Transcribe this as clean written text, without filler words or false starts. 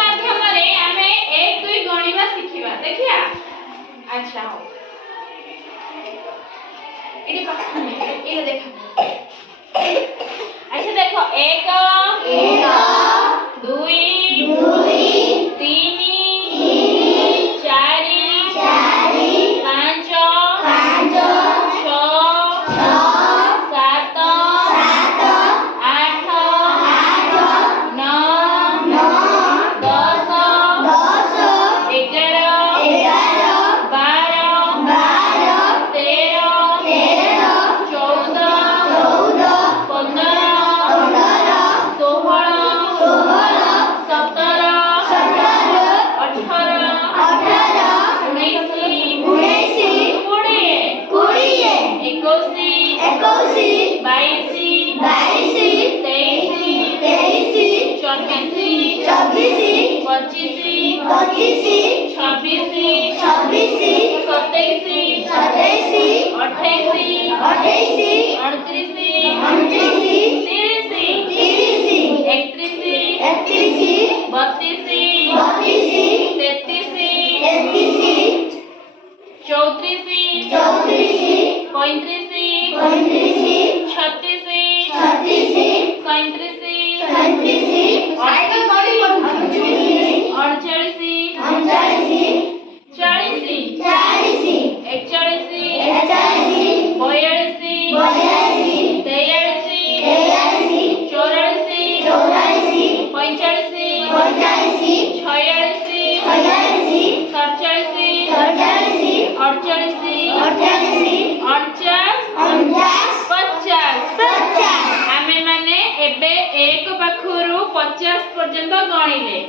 माध्यम रे आमे 1 2 गणिबा सिखिबा देखिया। अच्छा हो इडी पाखा नहीं इले देखा। अच्छा देखो 1 2 3 4 5 6 7 8 9 10 11 12 13 14 15 16 17 18 आमे माने एबे 1 पाखुरु 50 पर्यंत गणिले।